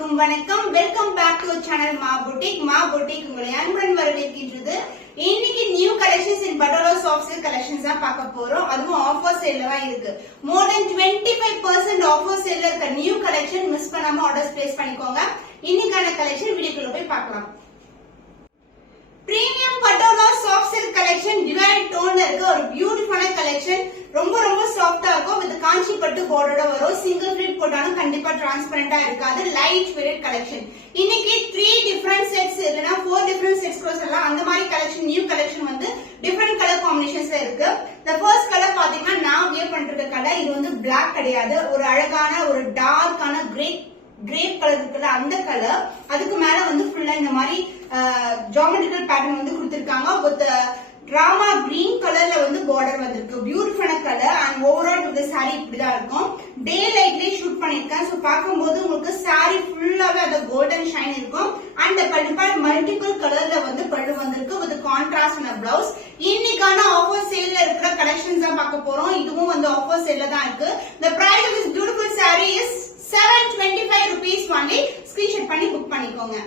அனைவருக்கும் வணக்கம். Welcome back to channel மா புட்டிக் உங்களை அன்புடன் வரவேற்கின்றது. இன்னைக்கு நியூ கலெக்ஷன்ஸ் இன் பட்டோலா சாஃப்ட் சில்க் கலெக்ஷன்ஸ் தான் பார்க்க போறோம். அதுவும் ஆஃபர் சேல்ல தான் இருக்கு. மோர் தென் 25% ஆஃபர் சேல்ல இருக்க நியூ கலெக்ஷன் மிஸ் பண்ணாம ஆர்டர்ஸ் பிளேஸ் பண்ணிக்கோங்க. இன்னைக்கான கலெக்ஷன் வீடியோக்குள்ள போய் பார்க்கலாம். Premium patola soft silk collection டிவைட் டோன்ல இருக்க ஒரு பியூட்டிஃபுல்லான கலெக்ஷன். ரொம்ப சாஃப்டா இருக்கும். வித் காஞ்சி பட்டு பார்டரோட வரும். சிங்கிள் ஃபிளிட் போட்டாலும் கண்டிப்பா டிரான்ஸ்பரண்டா இருக்காது. Light weight collection. இன்னைக்கு 3 டிஃபரண்ட் செட்ஸ் இல்லனா 4 டிஃபரண்ட் செட்ஸ் கூட சொல்லலாம். அந்த மாதிரி கலெக்ஷன் நியூ கலெக்ஷன் வந்து டிஃபரண்ட் கலர் காம்பினேஷன்ஸ்ல இருக்கு. the first கலர் பாத்தீங்கன்னா நான் வியர் பண்ற கலர். இது வந்து Black கிடையாது. ஒரு அழகான ஒரு டார்க்கான கிரேப் கலர் இருக்குல்ல அந்த கலர். அதுக்கு மேல வந்து ஃபுல்லா இந்த மாதிரி ஜியோமெட்ரிக்கல் பேட்டர்ன் வந்து கொடுத்திருக்காங்க. வித் ராமா கிரீன் கலர்ல வந்து பார்டர் வந்திருக்கு. பியூட்டிஃபுல்லான கலர். அண்ட் ஓவரால் இந்த சாரி இப்படிதான் இருக்கும். டே லைட்லயே ஷூட் பண்ணிருக்கேன். சோ பாக்கும்போது உங்களுக்கு சாரி ஃபுல்லாவே அந்த கோல்டன் ஷைன் இருக்கும். அண்ட் பல்லுபாட் மல்டிபிள் கலர்ல வந்து பல்லு வந்திருக்கு. With contrast blouse. இன்னைக்கான ஆஃபர் சேல்ல இருக்கிற கலெக்ஷன்ஸ் தான் பார்க்க போறோம். இதுவும் வந்து ஆஃபர் சேல்ல தான் இருக்கு. the price of this beautiful saree is 725 rupees only. Screenshot பண்ணி புக் பண்ணிக்கோங்க.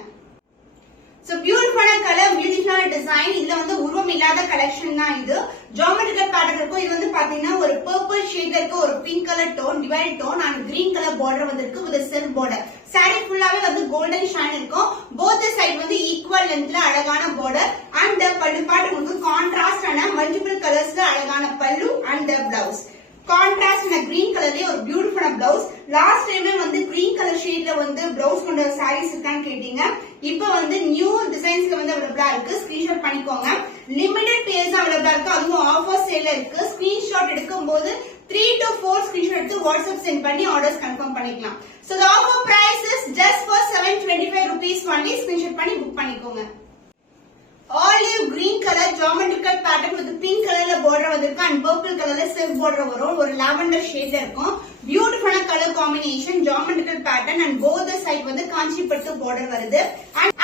சோ பியூட்டிஃபுல்லான கலர், பியூட்டிஃபுல்லான டிசைன். இதுல வந்து உருவம் இல்லாத கலெக்ஷன் தான் இது. ஜியோமெட்ரிக்கல் பேட்டர்ன் இருக்கும். இது வந்து பாத்தீங்கன்னா ஒரு பர்பிள் ஷேட்ல இருக்க ஒரு பிங்க் கலர் டோன், டிவைட் tone and green colour border வந்திருக்கு. With self border. சாரி ஃபுல்லாவே வந்து கோல்டன் ஷைன் இருக்கும். போத் சைடு வந்து ஈக்குவல் லென்த்ல அழகான பார்டர். அண்ட் பல்லு பார்ட் உங்களுக்கு கான்ட்ராஸ்ட் ஆன மல்டிபிள் கலர்ஸ்ல அழகான பல்லு அண்ட் பிளவுஸ். கான்ட்ராஸ்ட் கிரீன் கலர்லயே ஒரு பியூட்டிஃபுல்லான பிளவுஸ். லாஸ்ட் டைமே வந்து கிரீன் கலர் ஷேட்ல வந்து பிளவுஸ் கொண்ட சாரீஸ் இருக்கான்னு கேட்டீங்க. இப்ப வந்து நியூ டிசைன்ஸ்ல வந்து அவைலபிளா இருக்கு. ஸ்கிரீன்ஷாட் பண்ணிக்கோங்க. லிமிடெட் பேர்ஸ் அவைலபிளா இருக்கு. அதுவும் ஆஃபர் சேல்ல இருக்கு. ஸ்கிரீன்ஷாட் எடுக்கும் போது 3 to 4 ஸ்கிரீன்ஷாட் எடுத்து வாட்ஸ்அப் சென்ட் பண்ணி ஆர்டர்ஸ் கன்ஃபார்ம் பண்ணிக்கலாம். So the offer price is just for 725 rupees only. Screenshot பண்ணி புக் பண்ணிக்கோங்க. Olive green colour geometrical pattern with pink கலர்ல பார்டர் வந்திருக்கு. அண்ட் பர்பிள் கலர்ல செல்ஃப் பார்டர் வரும். ஒரு லாவெண்டர் ஷேட்ல இருக்கும். பியூட்டிஃபுல்லான colour combination. Geometrical pattern and both side வந்து காஞ்சி பட்டு பார்டர் வருது.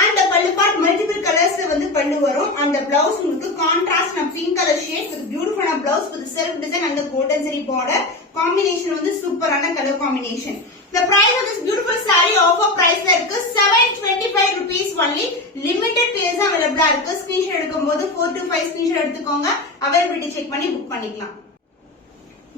அண்ட் பல்லு பார்ட் மல்டிபிள் கலர்ஸ்ல வந்து பல்லு வரும். அந்த பிளவுஸ் உங்களுக்கு contrast pink colour shade with பியூட்டிஃபுல்லான blouse with self design and golden zari border. Combination வந்து சூப்பரான colour combination. The price of this beautiful saree offer price ல இருக்கு 725 rupees only. limited pairs available இருக்கு. ஸ்கிரீன்ஷாட் எடுக்கும்போது 4 to 5 ஸ்கிரீன்ஷாட் எடுத்துக்கோங்க. Availability check பண்ணி book பண்ணிக்கலாம்.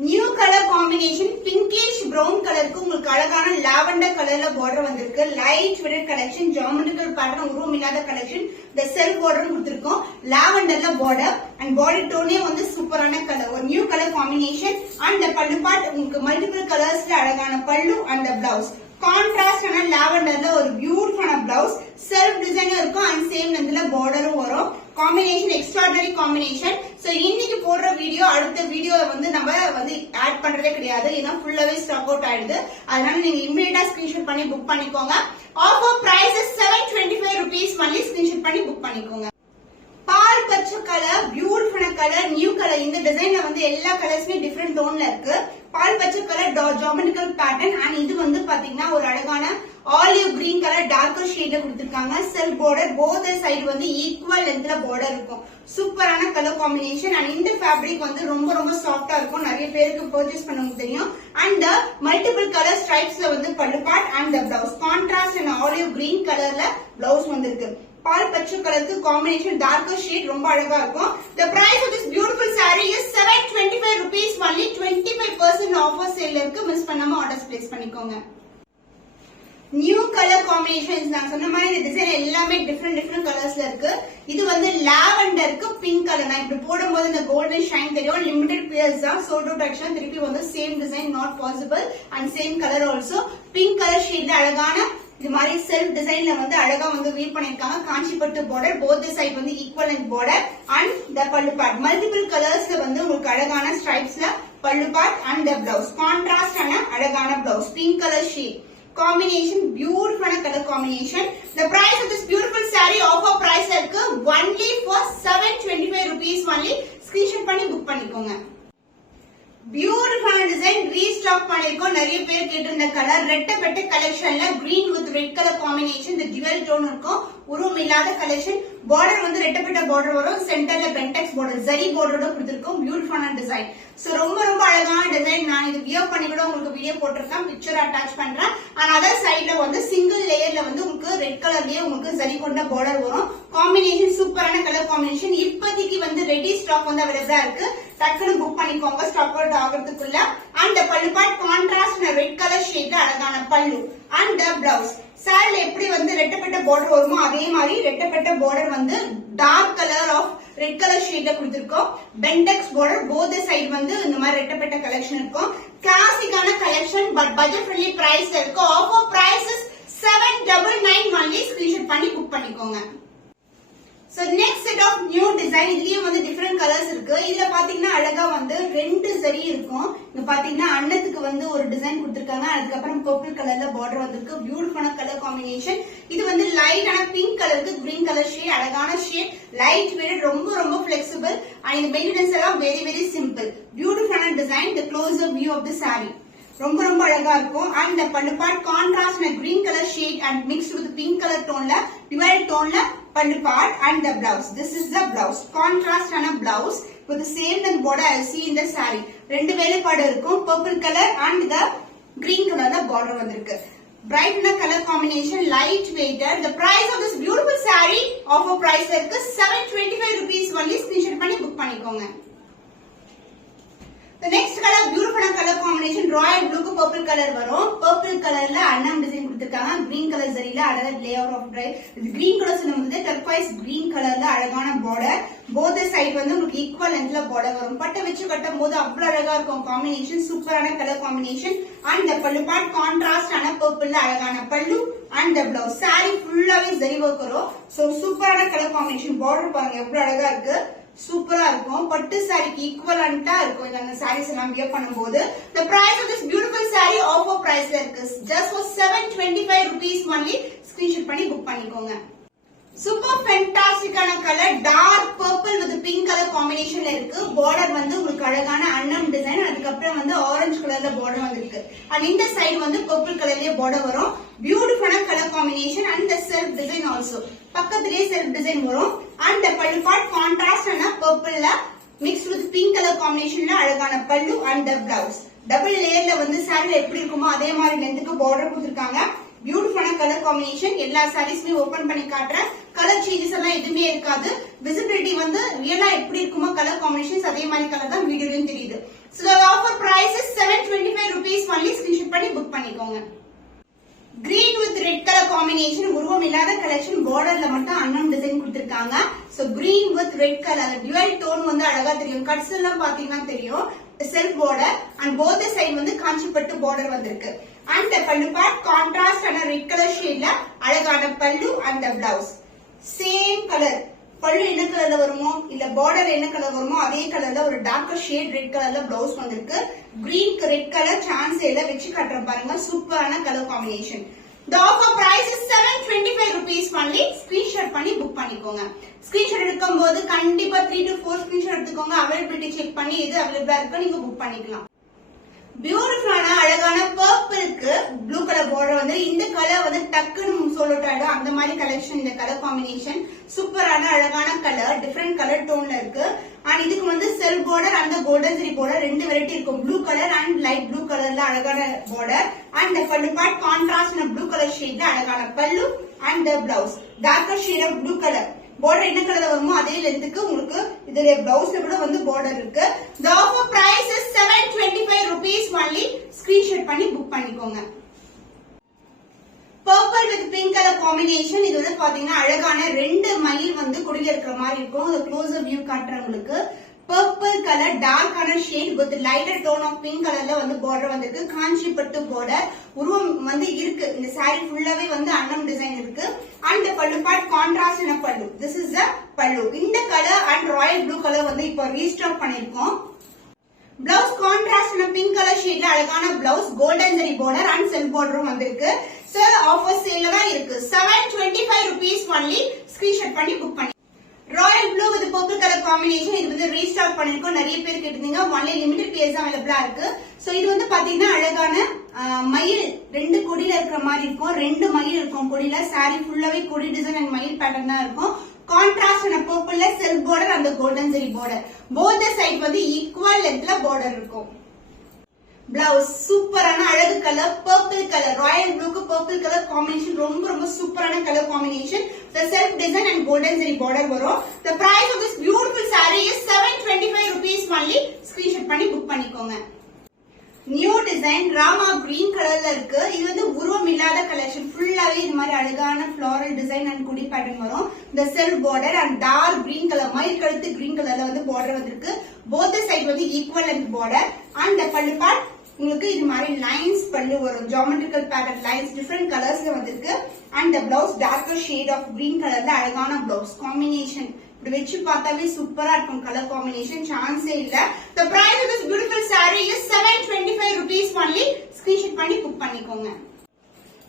New colour combination pinkish brown கலருக்கு உங்களுக்கு அழகான லாவெண்டர் கலர்ல பார்டர் வந்திருக்கு. Light weight collection. Geometrical pattern உருவம் இல்லாத கலெக்ஷன். இந்த செல்ஃப் பார்டர் கொடுத்திருக்கோம். லாவெண்டர்ல பார்டர் அண்ட் பாடி டோனே வந்து சூப்பரான கலர். ஒரு நியூ கலர் காம்பினேஷன். அண்ட் பல்லு பார்ட் உங்களுக்கு மல்டிபிள் கலர்ஸ்ல அழகான பல்லு அண்ட் பிளவுஸ். கான்ட்ராஸ்ட் ஆன லாவெண்டர்ல ஒரு பியூட்டிஃபுல்லான பிளவுஸ். செல்ஃப் டிசைனும் இருக்கும். அண்ட் சேம் லென்த்ல பார்டரும் வரும். Combination extraordinary combination. சோ இன்னைக்கு போடுற வீடியோ அடுத்த வீடியோல வந்து நம்ம வந்து ஆட் பண்றதே கிடையாது. ஏன்னா ஃபுல்லாவே ஸ்டாக் அவுட் ஆயிடுது. அதனால நீங்க இமிடியேட்டா ஸ்கிரீன்ஷாட் பண்ணி புக் பண்ணிக்கோங்க. Offer price 725 rupees only. Screenshot பண்ணி புக் பண்ணிக்கோங்க. பால் பச்சை கலர், பியூட்டிஃபுல்லான கலர், நியூ கலர். இந்த டிசைன்ல வந்து எல்லா கலர்ஸுமே டிஃபரெண்ட் டோன்ல இருக்கு. பால் பச்சை கலர் ஜியோமெட்ரிக்கல் பேட்டர்ன். அண்ட் இது வந்து பாத்தீங்கன்னா ஒரு அழகான ஆலிவ் கிரீன் கலர் டார்க்கர் ஷேட்ல கொடுத்திருக்காங்க. Self border. போத் சைடு வந்து ஈக்குவல் லென்த்ல பார்டர் இருக்கும். சூப்பரான கலர் காம்பினேஷன். அண்ட் இந்த ஃபேப்ரிக் வந்து ரொம்ப சாஃப்டா இருக்கும். நிறைய பேருக்கு பர்ச்சேஸ் பண்ண தெரியும். அண்ட் மல்டிபிள் கலர் ஸ்ட்ரைப்ஸ்ல வந்து பல்லு part and blouse. Contrast and olive green கலர்ல பிளவுஸ் வந்திருக்கு. பால் பச்சை கலருக்கு காம்பினேஷன் டார்க்கர் ஷேட் ரொம்ப அழகா இருக்கும். The price of this beautiful saree is 725 rupees only. 25% offer சேல்ல இருக்கு. மிஸ் பண்ணாம ஆர்டர்ஸ் பிளேஸ் பண்ணிக்கோங்க. நியூ கலர் காம்பினேஷன்ஸ் நான் சொன்ன மாதிரி இந்த டிசைன் எல்லாமே டிஃபரெண்ட் கலர்ஸ்ல இருக்கு. இது வந்து லாவெண்டருக்கு பிங்க் கலர். நான் இப்படி போடும்போது இந்த கோல்டன் ஷைன் தெரியும். லிமிடெட் பேர்ஸ் தான். சோல்ட் அவுட் ஆக்சுவலா திருப்பி வந்து same design not possible. And same colour also. Pink colour ஷேட்ல அழகான இது மாதிரி செல்ஃப் டிசைன்ல வந்து அழகா வந்து வீவ் பண்ணிருக்காங்க. காஞ்சி பட்டு பார்டர். போத் சைடு வந்து equal length border. And the பல்லு பார்ட் மல்டிபிள் கலர்ஸ்ல வந்து உங்களுக்கு அழகான ஸ்ட்ரைப்ஸ்ல பல்லு part and the blouse. Contrast ஆன அழகான blouse. Pink colour shade combination. பியூட்டிஃபுல்லான colour combination. The price of this beautiful saree offer price இருக்கு only for 725 rupees only. Screenshot பண்ணி புக் பண்ணிக்கோங்க. பியூட்டிஃபுல்லான டிசைன் ரீஸ்டாக் பண்ணிருக்கோம். நிறைய பேர் கேட்டிருந்த கலர் ரெட்டப்பட்ட கலெக்ஷன்ல green with red colour combination. இந்த ஜுவல் டோன் இருக்கும். உருவம் இல்லாத கலெக்ஷன். பார்டர் வந்து ரெட்டப்பட்ட பார்டர் வரும். சென்டர்ல பென்டெக்ஸ் பார்டர் ஜரி பார்டரோட கொடுத்திருக்கோம். பியூட்டிஃபுல்லான டிசைன். சோ ரொம்ப அழகான டிசைன். நான் இது வியர் பண்ணி கூட உங்களுக்கு வீடியோ போட்டிருக்கேன். பிக்சர் அட்டாச் பண்றேன். அண்ட் அதர் சைடுல வந்து சிங்கிள் லேயர்ல வந்து உங்களுக்கு ரெட் கலர்லயே உங்களுக்கு சரி கொண்ட பார்டர் வரும். காம்பினேஷன் சூப்பரான கலர் காம்பினேஷன். இப்போதைக்கு வந்து ரெடி ஸ்டாக் வந்து அவைலபிளா இருக்கு. டக்குனு புக் பண்ணிக்கோங்க ஸ்டாக் அவுட் ஆகிறதுக்குள்ள. அண்ட் பல்லு பார்ட் கான்ட்ராஸ்ட் ரெட் கலர் ஷேட்ல அழகான பல்லு அண்ட் பிளவுஸ். சாரில எப்படி வந்து ரெட்டப்பட்ட பார்டர் வருமோ அதே மாதிரி ரெட்டப்பட்ட பார்டர் வந்து dark colour of red colour ஷேட்ல கொடுத்திருக்கோம். பென்டெக்ஸ் பார்டர் போத் சைடு வந்து இந்த மாதிரி ரெட்டப்பட்ட கலெக்ஷன் இருக்கும். கிளாசிக்கான கலெக்ஷன் பட் பட்ஜெட் ஃப்ரெண்ட்லி பிரைஸ்ல இருக்கு. Offer price 799 only. ஸ்கிரீன்ஷாட் பண்ணி புக் பண்ணிக்கோங்க. So next set of new design. இதுலயும் வந்து different colors இருக்கு. இதுல பாத்தீங்கன்னா அழகா வந்து ரெண்டு சரி இருக்கும். இங்க பாத்தீங்கன்னா அன்னத்துக்கு வந்து ஒரு டிசைன் கொடுத்திருக்காங்க. அதுக்கப்புறம் பர்பிள் கலர்ல பார்டர் வந்திருக்கு. பியூட்டிஃபுல்லான கலர் காம்பினேஷன். இது வந்து லைட்டான பிங்க் கலருக்கு கிரீன் கலர் ஷேட். அழகான ஷேட். Light weight. ரொம்ப ரொம்ப flexible. and இந்த மெயின்டெனன்ஸ் எல்லாம் very simple. பியூட்டிஃபுல்லான design. the closer view of the saree. ரொம்ப ரொம்ப அழகா இருக்கும். அண்ட் பல்லு part contrast green colour shade and mixed with pink colour டோன்ல டிவைட் டோன்ல பல்லு part and the blouse. This is the blouse. Contrast ஆன blouse with the same then border I see in the saree. ரெண்டு வேலைப்பாடு இருக்கும். purple color and the green color border வந்திருக்கு. bright color combination, light weighted. The price of this beautiful saree offer price இருக்கு 725 rupees only. screenshot பண்ணி book பண்ணிக்கோங்க. The next color beautiful color combination royal blue க்கு purple color வரும். purple colorல அன்னம் design கொடுத்திருக்காங்க. green color சரியில அழகா layer of dry. இது green color சொல்லும்போது turquoise green colorல அழகான border. both side வந்து உங்களுக்கு equal lengthல border வரும். பட்டை வச்சு கட்டும்போது அவ்வளவு அழகா இருக்கும். காம்பினேஷன் சூப்பரான கலர் காம்பினேஷன். and the பல்லு பார்ட் கான்ட்ராஸ்ட் ஆன purple அழகான பல்லு and the blouse. saree ஃபுல்லாவே ஜரி வர்க் வரும். so சூப்பரான கலர் காம்பினேஷன். border பாருங்க எவ்வளவு அழகா இருக்கு. சூப்பரா இருக்கும். பட்டு சாரிக்கு ஈக்குவலண்டா இருக்கும் இந்த சாரீஸ் எல்லாம் வியர் பண்ணும்போது. the price of this beautiful saree offer priceல இருக்கு just for 725 rupees only. screenshot பண்ணி புக் பண்ணிக்கோங்க. சூப்பர் ஃபேண்டாஸ்டிக்கான colour dark purple with pink colour காம்பினேஷன்ல இருக்கு. பார்டர் வந்து உங்களுக்கு அழகான அன்னம் டிசைன். அதுக்கப்புறம் வந்து ஆரஞ்சு கலர்ல பார்டர் வந்திருக்கு. அண்ட் இந்த சைடு வந்து பர்பிள் கலர்லயே பார்டர் வரும். பியூட்டிஃபுல்லான colour combination and self design also. பக்கத்திலேயே செல்ஃப் டிசைன் வரும். அண்ட் பல்லு பார்ட் கான்ட்ராஸ்ட் ஆன பர்பிள்ல மிக்ஸ் வித் பிங்க் கலர் காம்பினேஷன்ல அழகான பல்லு அண்ட் பிளவுஸ். டபுள் லேயர்ல வந்து சாரில எப்படி இருக்குமோ அதே மாதிரி லென்த்துக்கு பார்டர் கொடுத்திருக்காங்க. பியூட்டிஃபுல்லான கலர் காம்பினேஷன். எல்லா சாரீஸ்மே ஓபன் பண்ணி காட்டுறேன். கலர் சேஞ்சஸ் எல்லாம் எதுவுமே இருக்காது. விசிபிலிட்டி வந்து ரியலா எப்படி இருக்குமோ கலர் காம்பினேஷன்ஸ் அதே மாதிரி கலர் தான் வீடியோலயும் தெரியுது. So the offer price is 725 rupees only. screenshot பண்ணி புக் பண்ணிக்கோங்க. green with red color combination. உருவம் இல்லாத கலெக்ஷன். பார்டர்ல மட்டும் அன்னம் டிசைன் கொடுத்திருக்காங்க. so green with red color dual tone வந்து அழகா தெரியும். கட்ஸ் எல்லாம் பாத்தீங்கன்னா தெரியும். Self border and both side வந்து காஞ்சிப்பட்டு பார்டர் வந்திருக்கு. அண்ட் பல்லு பார்ட் கான்ட்ராஸ்ட் ஆன ரெட் கலர் ஷேட்ல அழகான பல்லு அண்ட் பிளவுஸ். Same colour. பல்லு என்ன கலர்ல வருமோ இல்ல பார்டர் என்ன கலர் வருமோ அதே கலர்ல ஒரு டார்க்கர் ஷேட் ரெட் கலர்ல பிளவுஸ் வந்திருக்கு. கிரீன் ரெட் கலர் சான்ஸ் எல்லாம் வச்சு காட்டுறேன் பாருங்க. சூப்பரான colour combination. The offer price is 725 rupees only. screenshot பண்ணி புக் பண்ணிக்கோங்க. screenshot எடுக்கும்போது கண்டிப்பா 3 to 4 screenshot எடுத்துக்கோங்க. availability செக் பண்ணி எது அவைலபிளா இருக்கோ நீங்க புக் பண்ணிக்கலாம். பியூட்டிஃபுல்லான அழகான பர்பிள்க்கு ப்ளூ கலர் பார்டர் வந்து இந்த கலர் வந்து டக்குன்னு சொல்லிட்டாங்க. அந்த மாதிரி கலெக்ஷன் இந்த கலர் காம்பினேஷன். சூப்பரான அழகான கலர் டிஃபரெண்ட் கலர் டோன்ல இருக்கு. அண்ட் இதுக்கு வந்து செல்ஃப் பார்டர் அந்த கோல்டன் ஜரி பார்டர் ரெண்டு வெரைட்டி இருக்கும். Blue colour and light blue கலர்ல அழகான பார்டர். அண்ட் பல்லு பார்ட் கான்ட்ராஸ்ட் ப்ளூ கலர் ஷேட்ல அழகான பல்லு and blouse. Darker shade of blue colour. Border என்ன கலர் வருமோ அதே லென்த்துக்கு உங்களுக்கு இதுல பிளவுஸ்ல கூட வந்து பார்டர் இருக்கு. The offer price is 725 rupees only. screenshot பண்ணி புக் பண்ணிக்கோங்க. Purple with pink colour combination. இது வந்து பாத்தீங்கன்னா அழகான ரெண்டு மயில் வந்து குடியில இருக்கிற மாதிரி இருக்கும். அது க்ளோசர் வியூ காட்டுறேன் உங்களுக்கு. பர்பிள் கலர் டார்க்கான shade with lighter tone of pink கலர்ல வந்து பார்டர் வந்திருக்கு. காஞ்சிப்பட்டு பார்டர் உருவம் வந்து இருக்கு. இந்த saree ஃபுல்லாவே வந்து அன்னம் டிசைன் இருக்கு. அண்ட் பல்லு பார்ட் கான்ட்ராஸ்ட் ஆன பல்லு. This is the pallu. இந்த colour and royal blue colour வந்து இப்போ ரீஸ்டாக் பண்ணிருக்கோம். பிளவுஸ் கான்ட்ராஸ்ட் ஆன பிங்க் கலர் ஷேட்ல அழகான blouse golden zari border and self பார்டரும் வந்திருக்கு. சோ ஆஃபர் சேல்ல தான் இருக்கு. 725 rupees only. screenshot பண்ணி புக் பண்ணி. Royal blue with purple colour combination. இது வந்து ரீஸ்டாக் பண்ணிருக்கோம். நிறைய பேர் கேட்டிருந்தீங்க. ஒன்லி லிமிடெட் பீஸ் தான் அவைலபிளா இருக்கு. சோ இது வந்து பாத்தீங்கன்னா அழகான மயில் ரெண்டு கொடியில இருக்கிற மாதிரி இருக்கும். ரெண்டு மயில் இருக்கும் கொடியில. saree ஃபுல்லாவே கொடி டிசைன் அண்ட் மயில் பேட்டர்ன் தான் இருக்கும். கான்ட்ராஸ்ட் ஆன பர்பிள்ல செல்ஃப் பார்டர் அந்த golden zari border. Both side வந்து ஈக்குவல் லென்த்ல பார்டர் இருக்கும். பிளவுஸ் சூப்பரான அழகு கலர் பர்பிள் கலர் ராயல் ப்ளூக்கு பர்பிள் கலர் காம்பினேஷன் ரொம்ப ரொம்ப சூப்பரான colour combination the self design and golden zari border வரும் the price of this beautiful saree is 725 rupees only screenshot பண்ணி book பண்ணிக்கோங்க நியூ டிசைன் ராமா கிரீன் கலர்ல இருக்கு இது வந்து உருவம் இல்லாத கலெக்ஷன் ஃபுல்லாவே இது மாதிரி அழகான ஃப்ளோரல் டிசைன் அண்ட் குடி பேட்டர்ன் வரும் the self border and dark green color மயில் கழுத்து கிரீன் கலர்ல வந்து border வந்திருக்கு both side வந்து equal length border and the பல்லு பார்ட் உங்களுக்கு இது மாதிரி லைன்ஸ் பல்லு வரும் ஜியோமெட்ரிக்கல் பேட்டர்ன் லைன்ஸ் டிஃபரெண்ட் கலர்ஸ்ல வந்திருக்கு and the blouse darker shade of green கலர்ல அழகான blouse combination இப்படி வெச்சு பார்த்தாவே சூப்பரா இருக்கும் கலர் காம்பினேஷன் சான்ஸே இல்ல the price of this beautiful saree is 725 rupees only screenshot பண்ணி புக் பண்ணிக்கோங்க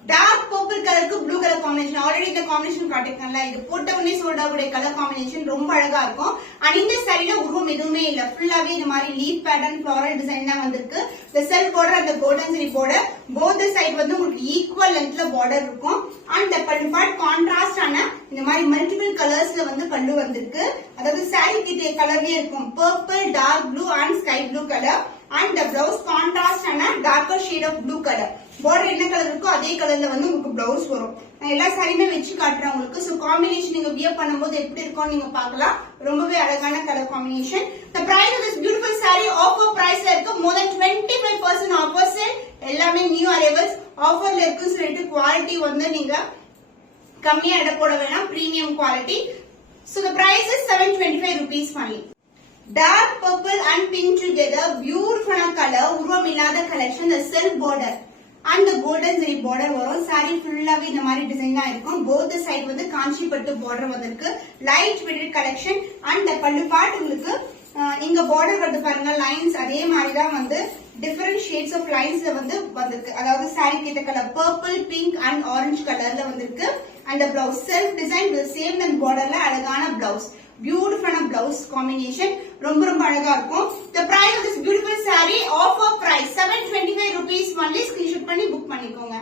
டார்க் பர்பிள் கலருக்கு ப்ளூ கலர் காம்பினேஷன் ஆல்ரெடி இந்த காம்பினேஷன் காட்டிருக்கேன்ல இது போட்ட உடனே சோல்ட் ஆகக்கூடிய கலர் காம்பினேஷன் ரொம்ப அழகா இருக்கும் அண்ட் இந்த சாரில உருவம் எதுவுமே இல்ல ஃபுல்லாவே இது மாதிரி லீஃப் பேட்டர்ன் ஃப்ளோரல் டிசைன் தான் வந்திருக்கு the self border and the golden zari border both the side வந்து உங்களுக்கு ஈக்குவல் லென்த்ல பார்டர் இருக்கும் அண்ட் the பல்லு பார்ட் கான்ட்ராஸ்ட் ஆன இந்த மாதிரி மல்டிபிள் கலர்ஸ்ல வந்து பல்லு வந்திருக்கு அதாவது சாரி கிட்ட கலர்லயே இருக்கும் purple dark blue and sky blue colour and the blouse contrast and a darker shade of blue color border என்ன கலர் இருக்கோ அதே கலர்ல வந்து உங்களுக்கு blouse வரும் நான் எல்லா சாரியுமே வெச்சு காட்றேன் உங்களுக்கு சோ காம்பினேஷன் நீங்க வியர் பண்ணும்போது எப்படி இருக்கும் நீங்க பார்க்கலாம் ரொம்பவே அழகான colour combination the price of this beautiful saree offer price ல இருக்கு more than 25% offer sale எல்லாமே நியூ அரைவல்ஸ் ஆஃபர்ல இருக்கு சொல்லிட்டு குவாலிட்டி வந்து நீங்க கம்மியா எடை போட வேணாம் premium quality so the price is 725 rupees only dark purple and pink together beautiful color உருவம் இல்லாத collection the self border and the golden zari border வரும் saree ஃபுல்லாவே இந்த மாதிரி டிசைன் தான் இருக்கும் both the side வந்து காஞ்சி பட்டு border வந்திருக்கு light weighted collection and the பல்லு பார்ட் உங்களுக்கு இங்க border வந்து பாருங்க lines அதே மாதிரி தான் வந்து different shades of linesல வந்து வந்திருக்கு அதாவது saree கிட்ட colour purple pink and orange கலர்ல வந்திருக்கு and the blouse self design with same and borderல அழகான blouse beautiful blouse combination ரொம்ப ரொம்ப அழகா இருக்கும் the price of this beautiful saree offer price 725 rupees only screenshot பண்ணி book பண்ணிக்கோங்க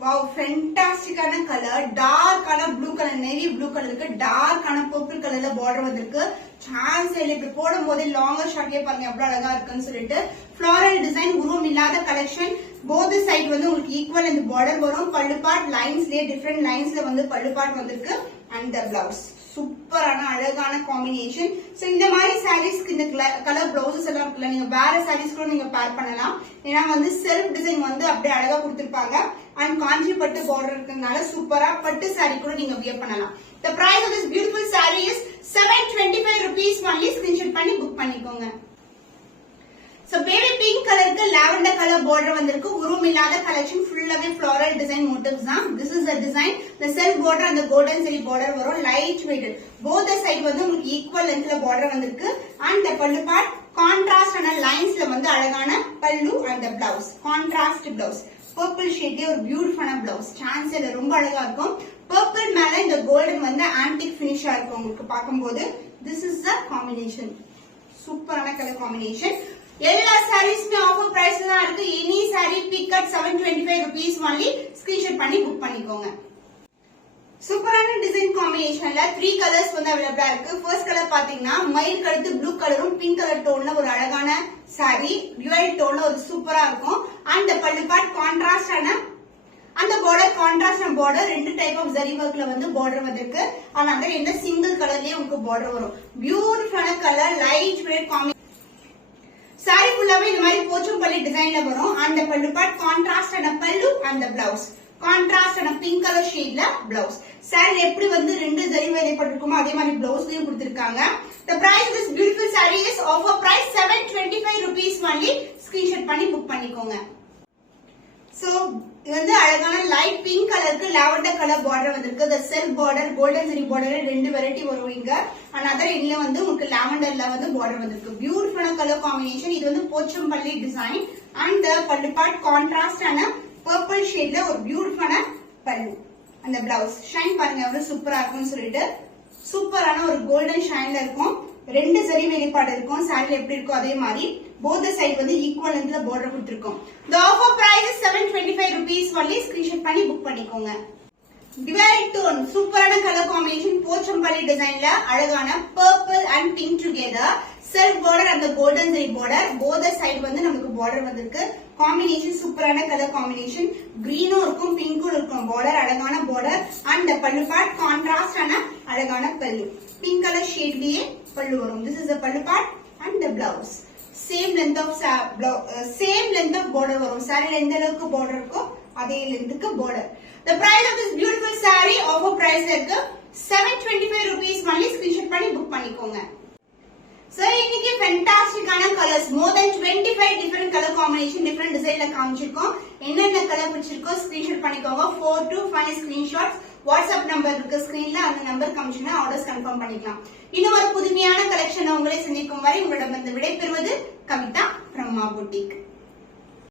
wow fantastic ஆன கலர் டார்க் ஆன ப்ளூ கலர் நேவி ப்ளூ கலருக்கு டார்க் ஆன பர்பிள் கலர்ல பார்டர் வந்திருக்கு சான்ஸ் இல்ல இப்படி போடும்போது லாங்கர் ஷார்ட்லயே பாருங்க எவ்வளவு அழகா இருக்குன்னு சொல்லிட்டு ஃப்ளோரல் டிசைன் உருவம் இல்லாத கலெக்ஷன் both side வந்து உங்களுக்கு ஈக்குவல் இந்த பார்டர் வரும் பல்லு பார்ட் லைன்ஸ்லயே டிஃபரெண்ட் லைன்ஸ்ல வந்து பல்லு பார்ட் வந்திருக்கு and the blouse சூப்பரான அழகான காம்பினேஷன் சோ இந்த மாதிரி சாரீஸ்க்கு இந்த கலர் பிளவுசஸ் எல்லாம் இருக்குல்ல நீங்க வேற சாரீஸ் கூட நீங்க பேர் பண்ணலாம் ஏன்னா வந்து செல்ஃப் டிசைன் வந்து அப்படியே அழகா கொடுத்திருப்பாங்க அண்ட் காஞ்சி பட்டு பார்டர் இருக்கறதுனால சூப்பரா பட்டு saree கூட நீங்க வியர் பண்ணலாம் the price of this beautiful saree is 725 rupees only screenshot பண்ணி புக் பண்ணிக்கோங்க So baby pink கலருக்கு lavender color border வந்திருக்கு உருவம் இல்லாத collection ஃபுல்லாவே floral design motifs தான் this is the design the self border and the golden zari border வரும் light weighted both the side வந்து உங்களுக்கு equal lengthல border வந்திருக்கு and the பல்லு part contrast ஆன linesல வந்து அழகான பல்லு and the blouse contrast blouse purple shade ஒரு beautiful blouse chance இல்ல ரொம்ப அழகா இருக்கும் purple மேல இந்த golden வந்து antique finish இருக்கும் உங்களுக்கு பாக்கும்போது this is the combination சூப்பரான கலர் காம்பினேஷன் எல்லா சாரீஸ்மே ஆஃபர் பிரைஸ்ல தான் இருக்கு any saree pick at 725 rupees only screenshot பண்ணி புக் பண்ணிக்கோங்க சூப்பரான டிசைன் காம்பினேஷன்ல 3 கலர்ஸ் வந்து அவைலபிளா இருக்கு ஃபர்ஸ்ட் கலர் பாத்தீங்கன்னா மயில் கழுத்து ப்ளூ கலரும் பிங்க் கலர் டோன்ல ஒரு அழகான saree டுவல் டோன்ல ஒரு சூப்பரா இருக்கும் and the பல்லு பார்ட் கான்ட்ராஸ்ட் ஆன அந்த border contrast and border ரெண்டு டைப் ஆஃப் zari workல வந்து border வந்திருக்கு ஆனா இந்த சிங்கிள் கலர்லயே உங்களுக்கு border வரும் பியூட்டிஃபுல்லான colour light weight combination saree ஃபுல்லாவே இந்த மாதிரி போச்சம்பள்ளி டிசைன்ல வரும் and the பல்லு பார்ட் கான்ட்ராஸ்ட் ஆன பல்லு and the blouse கான்ட்ராஸ்ட் ஆன பிங்க் கலர் ஷேட்ல blouse saree எப்படி வந்து ரெண்டு zari வேலைப்பட்டிருக்குமோ அதே மாதிரி blouseலயும் கொடுத்திருக்காங்க the price of this beautiful saree is offer price 725 rupees only screenshot பண்ணி புக் பண்ணிக்கோங்க so இது வந்து அழகான லைட் பிங்க் கலருக்கு லாவெண்டர் கலர் பார்டர் வந்திருக்கு the self border golden zari border ரெண்டு வெரைட்டி வரும் இங்க another இதுல வந்து உங்களுக்கு லாவெண்டர்ல வந்து பார்டர் வந்திருக்கு பியூட்டிஃபுல்லான கலர் காம்பினேஷன் இது வந்து போச்சம்பள்ளி டிசைன் and the பல்லு பார்ட் கான்ட்ராஸ்ட் ஆன purple ஷேட்ல ஒரு பியூட்டிஃபுல்லான பல்லு அந்த blouse ஷைன் பாருங்க எவ்வளவு சூப்பரா இருக்கும்னு சொல்லிட்டு சூப்பரான ஒரு கோல்டன் ஷைன்ல இருக்கும் ரெண்டு zari வேலைப்பாடு இருக்கும் சாரில எப்படி இருக்கோ அதே மாதிரி both the side வந்து equal lengthல border கொடுத்திருக்கோம் the offer price is 725 rupees only screenshot பண்ணி புக் பண்ணிக்கோங்க dual tone சூப்பரான கலர் காம்பினேஷன் போச்சம்பள்ளி டிசைன்ல அழகான purple and pink together self border அந்த கோல்டன் ஜரி பார்டர், போத சைடு வந்து நமக்கு பார்டர் வந்திருக்கு. காம்பினேஷன் சூப்பரான கலர் காம்பினேஷன், கிரீனும் இருக்கும் பிங்க்கும் இருக்கும். பார்டர் அழகான பார்டர் அண்ட் பல்லு பார்ட் கான்ட்ராஸ்டான அழகான பல்லு. பிங்க் கலர் ஷேட்லயே பல்லு வரும். This is a pallu part and the blouse. Same length of border வரும். சாரில எந்த அளவுக்கு border இருக்கோ அதே லென்த்துக்கு border. The price of this beautiful saree offer price இருக்கு 725 rupees only. screenshot பண்ணி book பண்ணிக்கோங்க. So இன்னைக்கு ஃபேண்டாஸ்டிக்கான colours more than 25 different color combination different designல காமிச்சிருக்கோம். என்னென்ன கலர் பிடிச்சிருக்கோ ஸ்கிரீன்ஷாட் பண்ணிக்கோங்க. 4 to 5 screenshots வாட்ஸ்அப் நம்பர் இருக்கு ஸ்கிரீன்ல, அந்த நம்பர் காமிச்சுனா ஆர்டர்ஸ் கன்ஃபார்ம் பண்ணிக்கலாம். இன்னும் ஒரு புதுமையான கலெக்ஷன் உங்களை சந்திக்கும் வரை உங்களிடம் விடைபெறுவது கவிதா from Ma Boutique.